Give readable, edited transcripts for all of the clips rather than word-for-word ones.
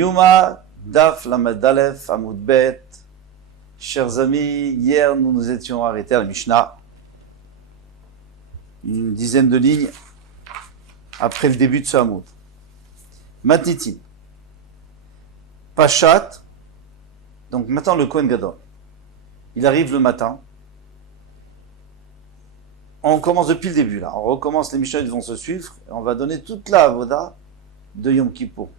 Yuma, Daf, Lamadalef, Amoudbet. Chers amis, hier nous nous étions arrêtés à la Mishnah. Une dizaine de lignes après le début de ce Hamoud. Matnitin. Pachat. Donc maintenant le Kohen Gadol. Il arrive le matin. On commence depuis le début là. On recommence, les Mishnah vont se suivre. Et on va donner toute la avoda de Yom Kippour.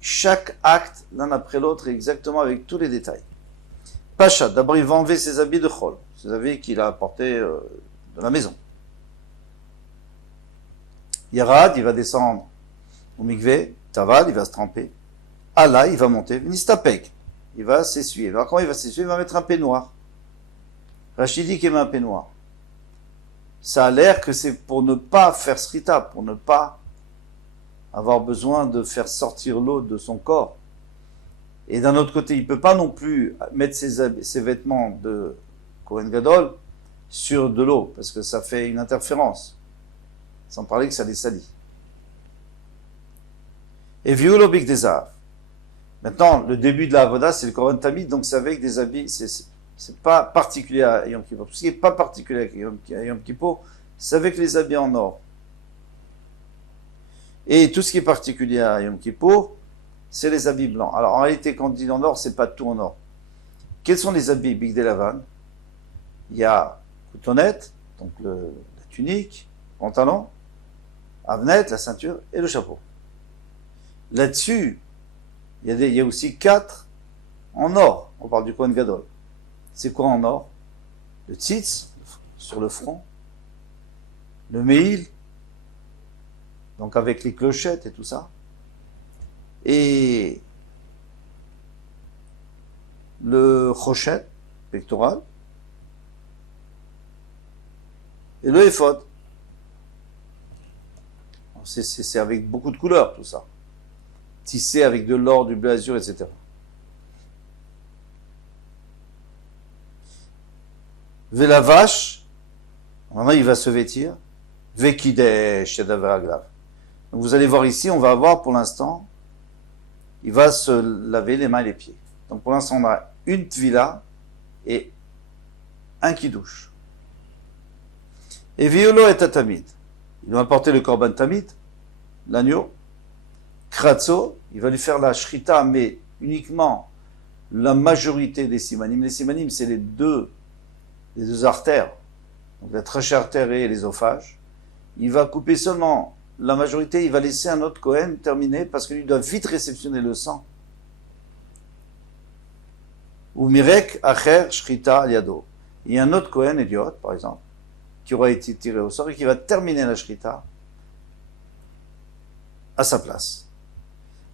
Chaque acte, l'un après l'autre, exactement avec tous les détails. Pachat, d'abord il va enlever ses habits de chol, ses habits qu'il a apportés de la maison. Yarad, il va descendre au mikvé, Tavad, il va se tremper. Allah, il va monter, Nistapek, il va s'essuyer. Alors comment il va s'essuyer? Il va mettre un peignoir. Rachidi qui met un peignoir. Ça a l'air que c'est pour ne pas faire srita, pour ne pas avoir besoin de faire sortir l'eau de son corps. Et d'un autre côté, il ne peut pas non plus mettre ses vêtements de Kohen Gadol sur de l'eau, parce que ça fait une interférence. Sans parler que ça les salit. Et violobik des arts. Maintenant, le début de la avoda, c'est le Kohen Tamid, donc c'est avec des habits, c'est pas particulier à Yom Kippour. Tout ce qui n'est pas particulier à Yom Kippour, c'est avec les habits en or. Et tout ce qui est particulier à Yom Kippour, c'est les habits blancs. Alors en réalité, quand on dit en or, c'est pas tout en or. Quels sont les habits Big Lavan? Il y a coutonnette, donc la tunique, pantalon, avnet, la ceinture et le chapeau. Là-dessus, il y a aussi 4 en or. On parle du Kohen Gadol. C'est quoi en or? Le tzitz, sur le front, le meil, donc avec les clochettes et tout ça, et le chochet pectoral, et le éphod. C'est avec beaucoup de couleurs tout ça, tissé avec de l'or, du bleu azur, etc. Velavash, maintenant il va se vêtir, vekidesh yadavaraglav. Donc vous allez voir ici, on va avoir pour l'instant, il va se laver les mains et les pieds. Donc pour l'instant, on a une tvila et un kidouche. Et violo et tatamid. Il va apporter le korban tamid, l'agneau. Kratzo, il va lui faire la shrita, mais uniquement la majorité des simanim. Les simanim, c'est les deux artères, donc la trachée artère et l'ésophage. Il va couper seulement la majorité, il va laisser un autre Kohen terminer parce qu'il doit vite réceptionner le sang. Ou mirek acher shrita aliado. Il y a un autre Kohen idiot, par exemple, qui aura été tiré au sort et qui va terminer la shrita à sa place.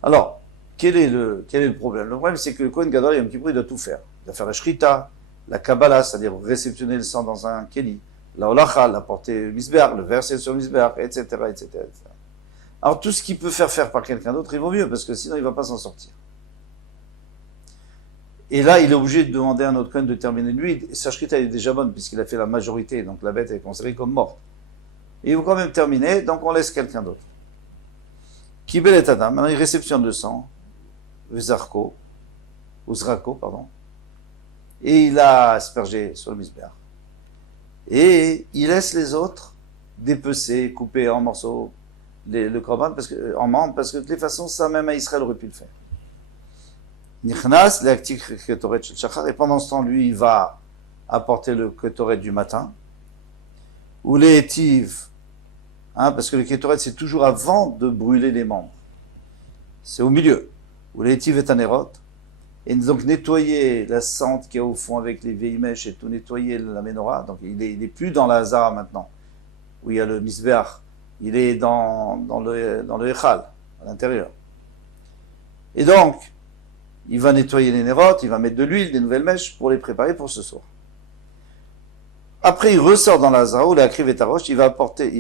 Alors, quel est le problème? Le problème, c'est que le Kohen Gadol, Yom Kippour, il doit tout faire. Il doit faire la shrita, la Kabbalah, c'est-à-dire réceptionner le sang dans un keli, la holacha, la porter le misbeach, le verser sur le misbeach, etc., etc., etc. Alors tout ce qu'il peut faire par quelqu'un d'autre, il vaut mieux, parce que sinon il ne va pas s'en sortir. Et là, il est obligé de demander à un autre Kohen de terminer lui, et sa shrita est déjà bonne, puisqu'il a fait la majorité, donc la bête est considérée comme morte. Et il va quand même terminer, donc on laisse quelqu'un d'autre. Kibel et Adam, maintenant il réceptionne le sang, Uzrako, pardon, et il a aspergé sur le misbeach. Et il laisse les autres dépecer, couper en morceaux le korban, en membres, parce que de toutes les façons, ça même à Israël aurait pu le faire. Nichnas, l'actif ketoret shel shachar, et pendant ce temps, lui, il va apporter le ketoret du matin, ou les étives, parce que le ketoret, c'est toujours avant de brûler les membres. C'est au milieu. Ou les étives et tanerot, et donc nettoyer la cendre qui est au fond avec les vieilles mèches et tout nettoyer la menorah. Donc il est plus dans la Hazara maintenant, où il y a le misbeach. Il est dans le echal, à l'intérieur. Et donc, il va nettoyer les nérotes, il va mettre de l'huile, des nouvelles mèches pour les préparer pour ce soir. Après, il ressort dans la Hazara, où la kriv et tarosh, il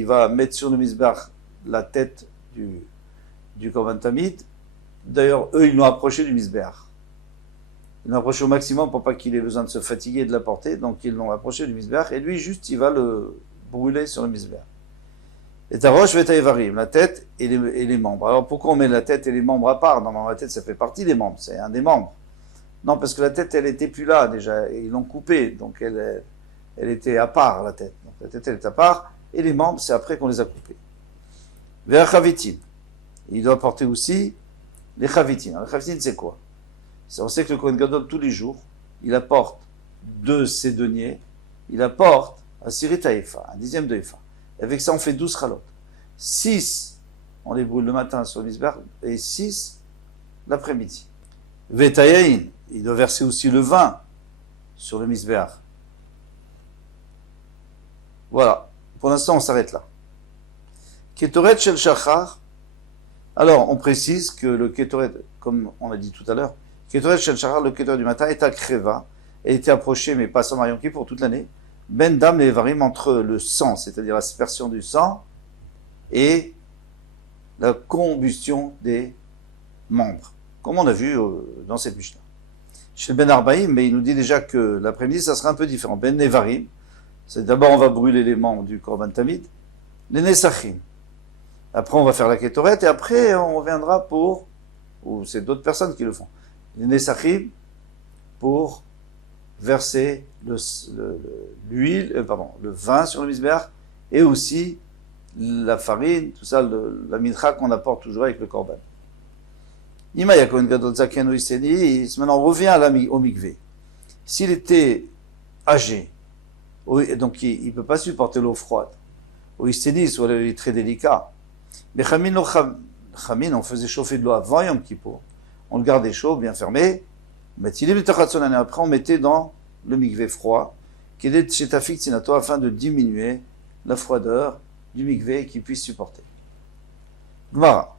va mettre sur le misbeach la tête du korban tamid. D'ailleurs, eux, ils l'ont approché du misbeach. Ils l'ont approché au maximum pour pas qu'il ait besoin de se fatiguer et de la porter, donc ils l'ont approché du misbeach, et lui, juste, il va le brûler sur le misbeach. Et ta roche veta evarim, la tête et les membres. Alors pourquoi on met la tête et les membres à part? Normalement la tête ça fait partie des membres, c'est un des membres. Non, parce que la tête elle était plus là déjà, et ils l'ont coupée, donc elle était à part la tête. Donc la tête elle est à part, et les membres c'est après qu'on les a coupés. Vers chavitin, il doit porter aussi les chavitin. Alors, les chavitin c'est quoi? On sait que le Kohen Gadol tous les jours, il apporte de ses deniers, il apporte un sirit haïfa, un dixième de Efa. Avec ça, on fait 12 chalot. 6, on les brûle le matin sur le misbar, et 6 l'après-midi. Vetayain, il doit verser aussi le vin sur le misbar. Voilà. Pour l'instant, on s'arrête là. Ketoret shel shachar. Alors, on précise que le ketoret, comme on a dit tout à l'heure, ketoret shel shachar, le ketoret du matin, est à kreva, et était approché, mais pas seulement à Yom Kippour, pour toute l'année, ben dam les varim entre le sang, c'est-à-dire l'aspersion du sang, et la combustion des membres, comme on a vu dans cette Mishnah. Chez Ben Arbaïm, mais il nous dit déjà que l'après-midi, ça sera un peu différent. Ben Nevarim, c'est d'abord on va brûler les membres du Korban Tamid, les Nesachim. Après on va faire la Kétoret, et après on reviendra pour, ou c'est d'autres personnes qui le font, les Nesachim pour verser l'huile, le vin sur le misbéach, et aussi la farine, tout ça, la mincha qu'on apporte toujours avec le korban. Maintenant on revient au mikvé. S'il était âgé, donc il ne peut pas supporter l'eau froide, au isténis, ou il est très délicat, mais chamin, on faisait chauffer de l'eau avant Yom Kippour, on le gardait chaud, bien fermé, mais après on mettait dans le mikvé froid, qui est chez Tafik Tzinato, afin de diminuer la froideur du mikvé qu'il puisse supporter. Voilà.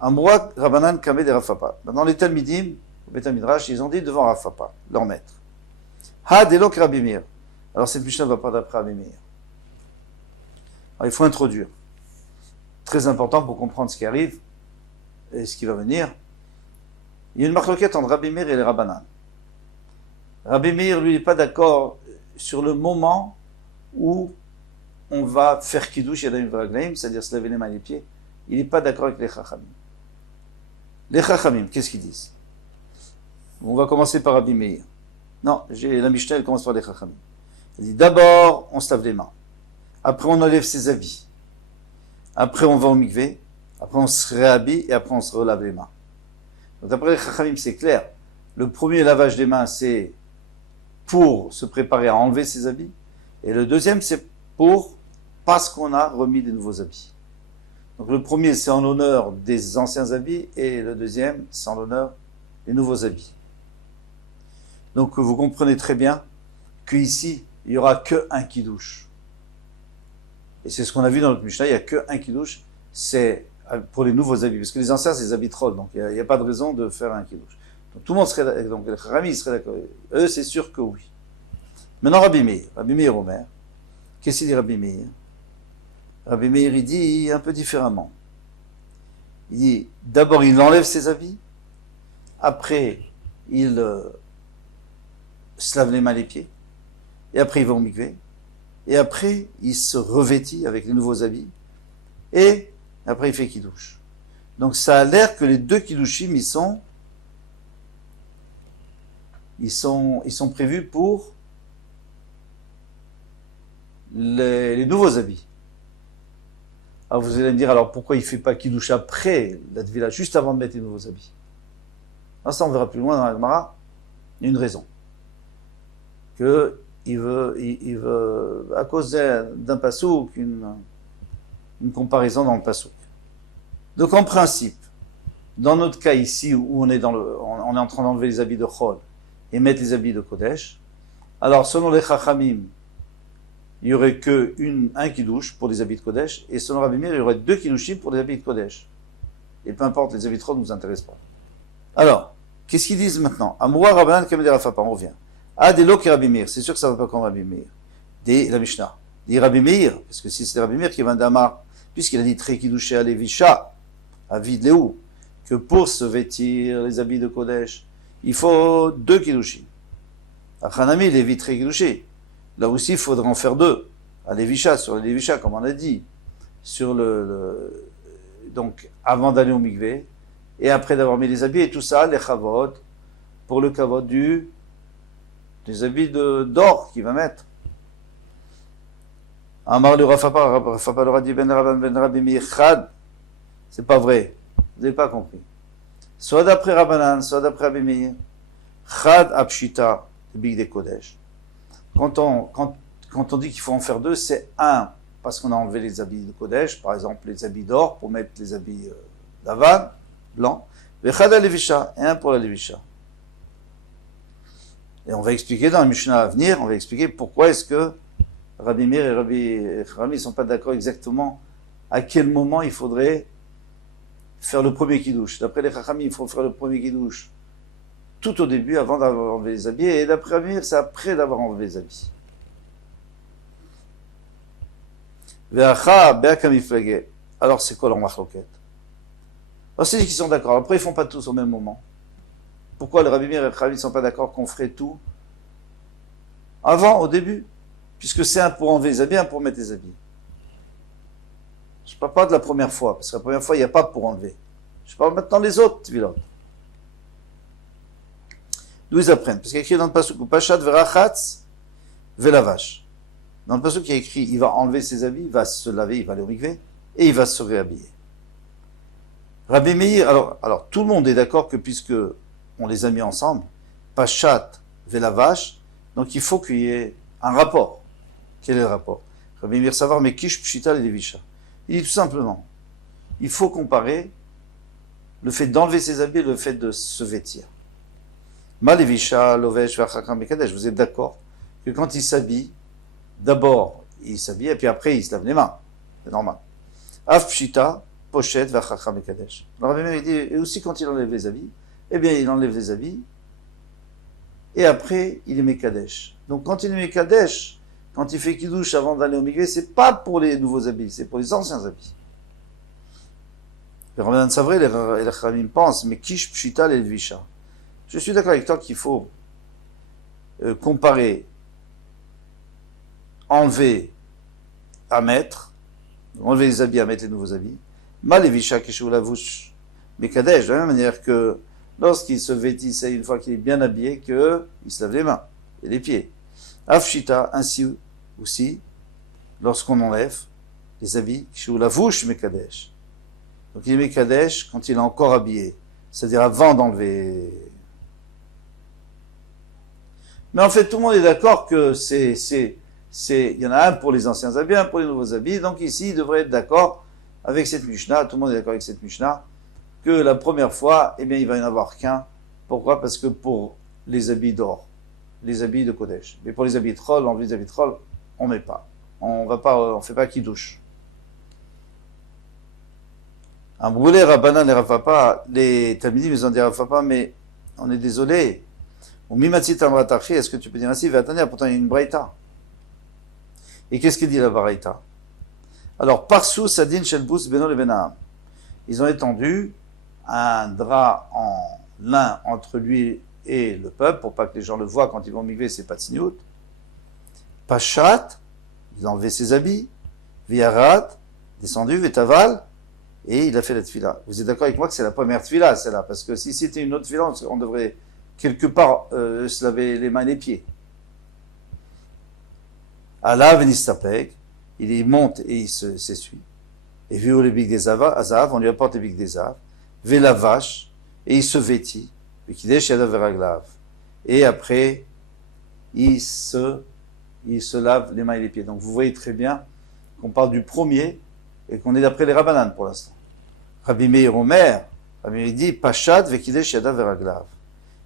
Amroat Rabanan Kameh de Rafapa. Dans les Talmidim, au Beth Midrash, ils ont dit devant Rafapa, leur maître. Ha Delok Rabbi Meir. Alors cette Mishnah ne va pas d'après Rabbi Meir. Alors il faut introduire. Très important pour comprendre ce qui arrive et ce qui va venir. Il y a une marloquette entre Rabbi Meir et les Rabbanan. Rabbi Meir, lui, n'est pas d'accord sur le moment où on va faire Kiddush Yadayim V'Raglaim, c'est-à-dire se laver les mains et les pieds. Il n'est pas d'accord avec les Chachamim. Les Chachamim, qu'est-ce qu'ils disent? On va commencer par Rabbi Meir. Non, la Mishnah, elle commence par les Chachamim. Elle dit d'abord, on se lave les mains. Après, on enlève ses habits. Après, on va au mikvé. Après, on se réhabille et après, on se relave les mains. Donc, d'après les Chachamim, c'est clair. Le premier lavage des mains, c'est pour se préparer à enlever ses habits. Et le deuxième, c'est parce qu'on a remis des nouveaux habits. Donc le premier, c'est en l'honneur des anciens habits, et le deuxième, c'est en l'honneur des nouveaux habits. Donc vous comprenez très bien qu'ici, il n'y aura qu'un kiddush. Et c'est ce qu'on a vu dans notre Mishnah, il n'y a qu'un kiddush, c'est pour les nouveaux habits, parce que les anciens, c'est des habits trolls, donc il n'y a pas de raison de faire un kiddush. Donc tout le monde serait d'accord, donc les Kharami seraient d'accord. Eux, c'est sûr que oui. Maintenant, Rabbi Meir Omer, qu'est-ce qu'il dit Rabbi Meir? Rabbi Meir, il dit un peu différemment. Il dit, d'abord, il enlève ses habits, après, il se lave les mains et les pieds, et après, il va au mikvé, et après, il se revêtit avec les nouveaux habits, et après, il fait kiddush. Donc, ça a l'air que les deux kiddushim, ils sont prévus pour les nouveaux habits. Alors vous allez me dire, alors pourquoi il ne fait pas kiddush après la tvila, juste avant de mettre les nouveaux habits? Alors ça, on verra plus loin dans la Gemara. Il y a une raison. Il veut, à cause d'un pasouk, une comparaison dans le pasouk. Donc en principe, dans notre cas ici, où on est en train d'enlever les habits de Chol et mettre les habits de Kodesh, alors selon les Chachamim, il n'y aurait un kiddush pour les habits de Kodesh, et selon Rabbi Meir, il y aurait 2 kiddushim pour les habits de Kodesh. Et peu importe, les habits de Chol ne nous intéressent pas. Alors, qu'est-ce qu'ils disent maintenant? Amroua Rabbanan Kameh Rafapa, on revient. Ah, des lots qui Rabbi Meir, c'est sûr que ça ne va pas comme Rabbi Meir. La Mishnah. Des Rabbi Meir, parce que si c'est Rabbi Meir qui vient d'Amar, puisqu'il a dit très kiddushé à Lévisha, à Vidléou, que pour se vêtir les habits de Kodesh, il faut 2 kiddushim. À Hanami, les vitres kiddushé. Là aussi, il faudra en faire 2. À Lévisha, sur les Lévisha, comme on a dit. sur donc avant d'aller au mikvé, et après d'avoir mis les habits, et tout ça, les chavod, pour le kavod des habits d'or qu'il va mettre. Amar le Rafapa leur a dit ben Rabbi Meir Chad, c'est pas vrai, vous n'avez pas compris. Soit d'après Rabbanan, soit d'après Rabbi Meir, Chad Apshita, le Big des Kodesh. Quand on dit qu'il faut en faire deux, c'est un, parce qu'on a enlevé les habits de Kodesh, par exemple les habits d'or, pour mettre les habits d'Avan, blancs, et Chad à Levisha, et un pour la Levisha. Et on va expliquer dans la Mishnah à venir, on va expliquer pourquoi est-ce que Rabbi Meir et Rabbi Chachamim ne sont pas d'accord exactement à quel moment il faudrait faire le premier kiddush. D'après les Chachamim, il faut faire le premier kiddush tout au début, avant d'avoir enlevé les habits, et d'après Rabbi Meir, c'est après d'avoir enlevé les habits. Alors c'est quoi leur machloket? Alors c'est qu'ils sont d'accord. Après ils font pas tous au même moment. Pourquoi le Rabbi Meir et le Chachamim ne sont pas d'accord qu'on ferait tout avant, au début? Puisque c'est un pour enlever les habits, un pour mettre les habits. Je ne parle pas de la première fois, parce que la première fois, il n'y a pas pour enlever. Je parle maintenant des autres tvilot. D'où ils apprennent? Parce qu'il y a écrit dans le pasuk, Pachat verachatz velavash. Dans le pasuk, il y a écrit, il va enlever ses habits, il va se laver, il va aller au mikvé, et il va se réhabiller. Rabbi Meir, alors tout le monde est d'accord que puisque on les a mis ensemble, Pachat velavash, donc il faut qu'il y ait un rapport. Quel est le rapport? Rabbi Meir savoir, mais kish pshita et levisha. Il dit tout simplement, il faut comparer le fait d'enlever ses habits et le fait de se vêtir. Ma levisha, lovesh, vachakam, mekadesh. Vous êtes d'accord que quand il s'habille, d'abord il s'habille et puis après il se lave les mains. C'est normal. Af pshita, pochette, vachakam, mekadesh. Alors Rabbi Meir dit, et aussi quand il enlève les habits, eh bien il enlève les habits et après il les met kadesh. Donc quand il les met kadesh, quand il fait kiddush avant d'aller au mikvé, c'est pas pour les nouveaux habits, c'est pour les anciens habits. Le Rabbanan Savré et les Chachamim pensent, mais kish pshita et levisha. Je suis d'accord avec toi qu'il faut comparer enlever à mettre, enlever les habits à mettre les nouveaux habits, ma levisha keshu lavouch mekadesh, de la même manière que lorsqu'il se vêtit, c'est une fois qu'il est bien habillé qu'il se lave les mains et les pieds. Afshita, ainsi aussi, lorsqu'on enlève les habits, chez la vouche mekadesh. Donc il est mekadesh quand il est encore habillé, c'est-à-dire avant d'enlever. Mais en fait, tout le monde est d'accord que il y en a un pour les anciens habits, un pour les nouveaux habits. Donc ici, il devrait être d'accord avec cette Mishnah. Tout le monde est d'accord avec cette Mishnah que la première fois, eh bien, il va y en avoir qu'un. Pourquoi? Parce que pour les habits d'or, les habits de Kodesh. Mais pour les habits de Troll, enlever les habits de Troll, on met pas. On fait pas kiddush. Un brûlé, Rabbanan et Rafapa, les Talmidim, ils ont dit Rafapa, mais on est désolé. Ou Mimatzi Tamratachi, est-ce que tu peux dire ainsi? Pourtant il y a une braïta. Et qu'est-ce qu'il dit la braïta? Alors, Parsou Sadin Shelbus Beno le Benaham. Ils ont étendu un drap en lin entre lui et le peuple, pour pas que les gens le voient quand ils vont migrer, c'est pas de signout. Pachat, il a enlevé ses habits, Viarat, descendu, Vetaval, et il a fait la tfila. Vous êtes d'accord avec moi que c'est la première tfila, celle-là, parce que si c'était une autre tfila, on devrait quelque part se laver les mains et les pieds. Allah venistapek, il monte et il s'essuie. Et vu les bigs des azav, on lui apporte les bigs des azav, ve la vache, et il se vêtit, et après, il se lave les mains et les pieds. Donc vous voyez très bien qu'on parle du premier et qu'on est d'après les Rabbanan pour l'instant. Rabbi Meir Omer, Rabbi Meir dit Pashad vekidesh yadav veraglav.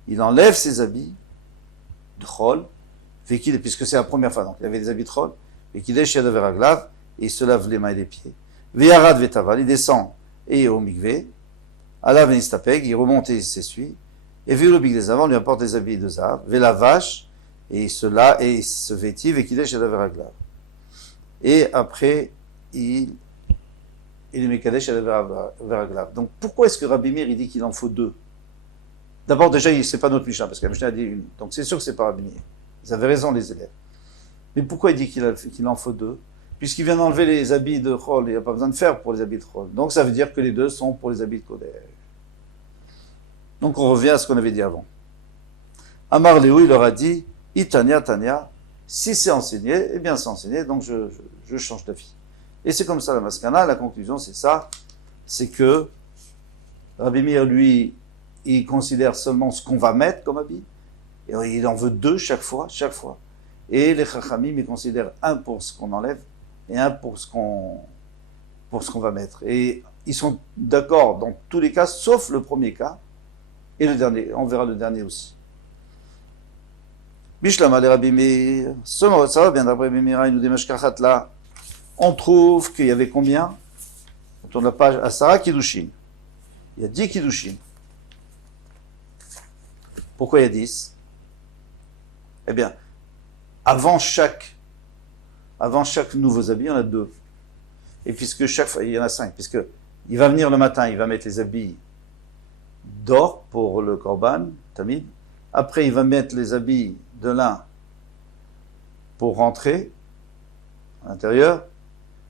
Il enlève ses habits de chol, puisque c'est la première fois, donc il avait des habits de chol, vekidesh yadav veraglav, et il se lave les mains et les pieds. Ve'arad vetaval, il descend et au mikvé, Allah venistapeg, il remonte et il s'essuie, et vu le big des avant, on lui apporte des habits de zav, ve la vache, et il se vêtit, vekidesh yadav veraglav. Et après, il est mekadesh yadav veraglav. Donc pourquoi est-ce que Rabbi Meir il dit qu'il en faut deux? D'abord, déjà, c'est pas notre Mishnah, parce que la Mishnah a dit une. Donc c'est sûr que c'est pas Rabbi Meir. Ils avaient raison, les élèves. Mais pourquoi il dit qu'il en faut deux? Puisqu'il vient d'enlever les habits de Chol, il n'y a pas besoin de faire pour les habits de Chol. Donc ça veut dire que les deux sont pour les habits de Kodesh. Donc on revient à ce qu'on avait dit avant. Amar Léou, il leur a dit, Itania, Tania, si c'est enseigné, eh bien c'est enseigné, donc je change d'avis. Et c'est comme ça la Maskana, la conclusion c'est ça, c'est que Rabbi Meir, lui, il considère seulement ce qu'on va mettre comme habit, et il en veut deux chaque fois. Et les Chachamim, ils considèrent un pour ce qu'on enlève, et un pour ce qu'on va mettre. Et ils sont d'accord dans tous les cas, sauf le premier cas, et le dernier, on verra le dernier aussi. Bishlama les Rabbi Meir, ça va bien d'après Rabbi Meir, il nous dit Meshkachat là, on trouve qu'il y avait combien? On tourne la page, Asara Kiddushin. Il y a 10 Kiddushin. Pourquoi il y a 10? Eh bien, avant chaque nouveau habit, il y en a 2. Et puisque chaque fois, il y en a 5, puisque il va venir le matin, il va mettre les habits d'or pour le Korban, Tamid. Après, il va mettre les habits de lin pour rentrer à l'intérieur.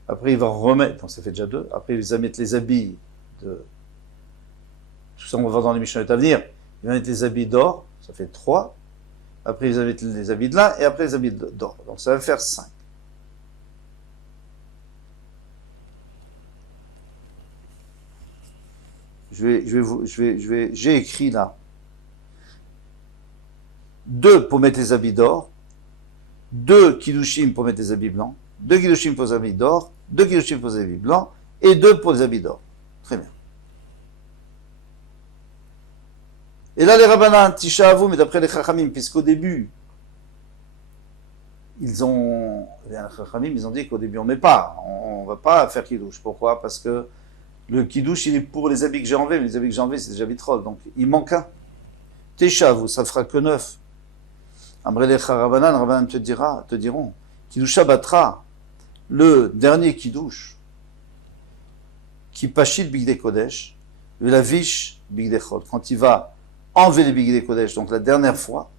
Après, il va remettre, donc ça fait déjà 2. Après, il va mettre les habits de... Tout ça, on va voir dans les Mishnayot à venir. Il va mettre les habits d'or, ça fait 3. Après, il va mettre les habits de lin et après les habits d'or. Donc, ça va faire 5. J'ai écrit là 2 pour mettre les habits d'or, 2 Kiddushim pour mettre les habits blancs, 2 Kiddushim pour les habits d'or, 2 Kiddushim pour les habits blancs, et 2 pour les habits d'or. Très bien. Et là, les Rabbanan, Tisha Avou, mais d'après les Chachamim, puisqu'au début, les Chachamim, ils ont dit qu'au début, on ne met pas, on ne va pas faire Kiddush. Pourquoi? Parce que le Kiddush, il est pour les habits que j'ai enlevés, mais les habits que j'ai enlevés, c'est des habits de Chol, donc il manque un. Tisha Avou, ça ne fera que 9. Amrelecha Rabbanan, Rabbanan te diront, Kiddusha Batra, le dernier Kiddush, qui pachit Bigdei Kodesh, la viche Bigdei Chol, quand il va enlever les Bigdei Kodesh, donc la dernière fois,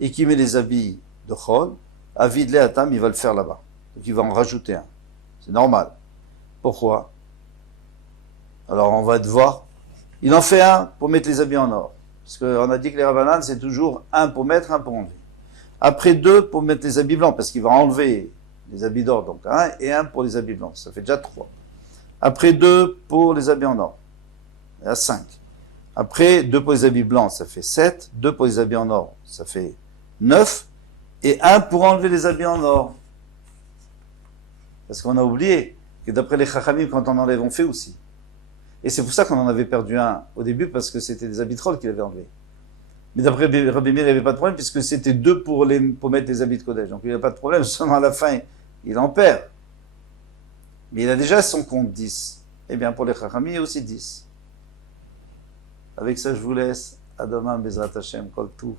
et qui met les habits de Chol, Avid Leatam, il va le faire là-bas. Donc il va en rajouter un. C'est normal. Pourquoi? Alors on va devoir, il en fait un pour mettre les habits en or. Parce qu'on a dit que les Rabbanan, c'est toujours un pour mettre, un pour enlever. Après 2 pour mettre les habits blancs, parce qu'il va enlever les habits d'or, donc un, et un pour les habits blancs. Ça fait déjà 3. Après 2 pour les habits en or. Il y a 5. Après 2 pour les habits blancs, ça fait 7. 2 pour les habits en or, ça fait 9. Et 1 pour enlever les habits en or. Parce qu'on a oublié que d'après les Chachamim, quand on enlève, on fait aussi. Et c'est pour ça qu'on en avait perdu un au début, parce que c'était des habits de Chol qu'il avait enlevés. Mais d'après Rabbi Meir, il n'y avait pas de problème, puisque c'était 2 pour mettre les habits de Kodesh. Donc il n'y a pas de problème, seulement à la fin, il en perd. Mais il a déjà son compte 10. Eh bien, pour les Chachamim, il y a aussi 10. Avec ça, je vous laisse. À demain, Bezrat Hashem, Kol Touv.